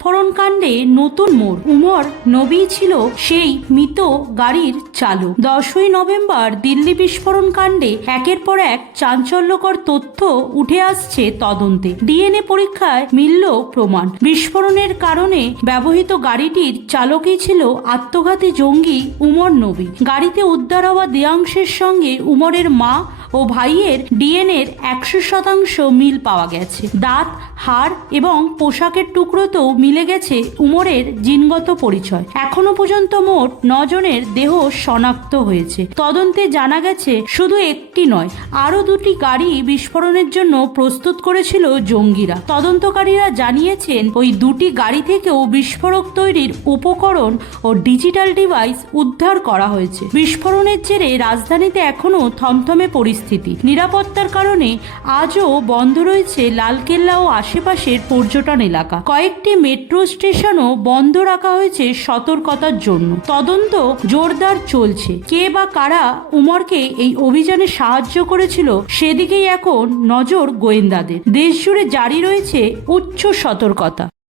বিস্ফোরণ কাণ্ডে নতুন মোড়। উমর নবী ছিল সেই মৃত গাড়ির চালক। দশই নভেম্বর দিল্লি বিস্ফোরণ কাণ্ডে একের পর এক চাঞ্চল্যকর তথ্য উঠে আসছে তদন্তে। ডিএনএ পরীক্ষায় মিলল প্রমাণ। বিস্ফোরণের কারণে ব্যবহৃত গাড়িটির চালকই ছিল আত্মঘাতী জঙ্গি উমর নবী। গাড়িতে উদ্ধার হওয়া দেয়াংশের সঙ্গে উমরের মা ও ভাইয়ের ডিএনএর একশো শতাংশ মিল পাওয়া গেছে। দাঁত, হাড় এবং পোশাকের টুকরোতেও মিলে গেছে উমরের জিনগত পরিচয়। এখনও পর্যন্ত মোট নজনের দেহ শনাক্ত হয়েছে। তদন্তে জানা গেছে, শুধু একটি নয়, আরও দুটি গাড়ি বিস্ফোরণের জন্য প্রস্তুত করেছিল জঙ্গিরা। তদন্তকারীরা জানিয়েছেন, ওই দুটি গাড়ি থেকেও বিস্ফোরক তৈরির উপকরণ ও ডিজিটাল ডিভাইস উদ্ধার করা হয়েছে। বিস্ফোরণের জেরে রাজধানীতে এখনও থমথমে পরিস্থিতি। নিরাপত্তার কারণে আজও বন্ধ রয়েছে লালকেল্লা ও আশেপাশের পর্যটন এলাকা। কয়েকটি মেট্রো স্টেশনও বন্ধ রাখা হয়েছে সতর্কতার জন্য। তদন্ত জোরদার চলছে। কে বা কারা উমরকে এই অভিযানে সাহায্য করেছিল সেদিকেই এখন নজর গোয়েন্দাদের। দেশজুড়ে জারি রয়েছে উচ্চ সতর্কতা।